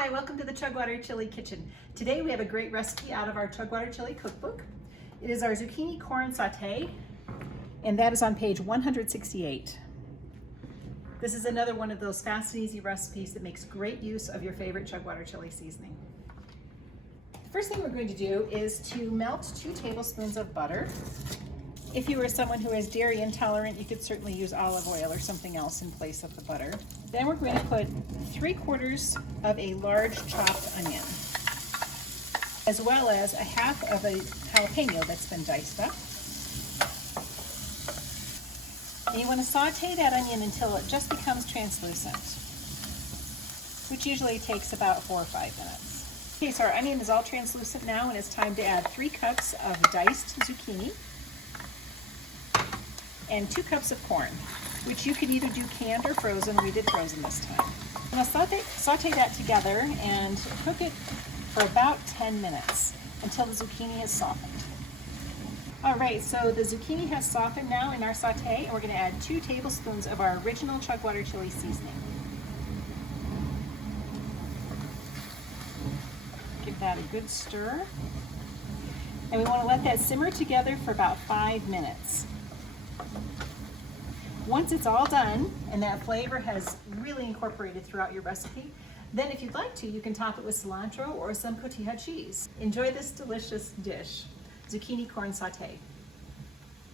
Hi, welcome to the Chugwater Chili Kitchen. Today we have a great recipe out of our Chugwater Chili cookbook. It is our Zucchini Corn Saute, and that is on page 168. This is another one of those fast and easy recipes that makes great use of your favorite Chugwater chili seasoning. The first thing we're going to do is to melt 2 tablespoons of butter. If you are someone who is dairy intolerant, you could certainly use olive oil or something else in place of the butter. Then we're going to put 3/4 of a large chopped onion, as well as a half of a jalapeno that's been diced up. And you want to saute that onion until it just becomes translucent, which usually takes about 4 or 5 minutes. Okay, so our onion is all translucent now, and it's time to add 3 cups of diced zucchini and 2 cups of corn, which you could either do canned or frozen. We did frozen this time. Now saute that together and cook it for about 10 minutes until the zucchini has softened. All right, so the zucchini has softened now in our saute, and we're going to add 2 tablespoons of our original Chugwater chili seasoning. Give that a good stir. And we want to let that simmer together for about 5 minutes. Once it's all done and that flavor has really incorporated throughout your recipe, then if you'd like to, you can top it with cilantro or some cotija cheese. Enjoy this delicious dish, Zucchini Corn Saute.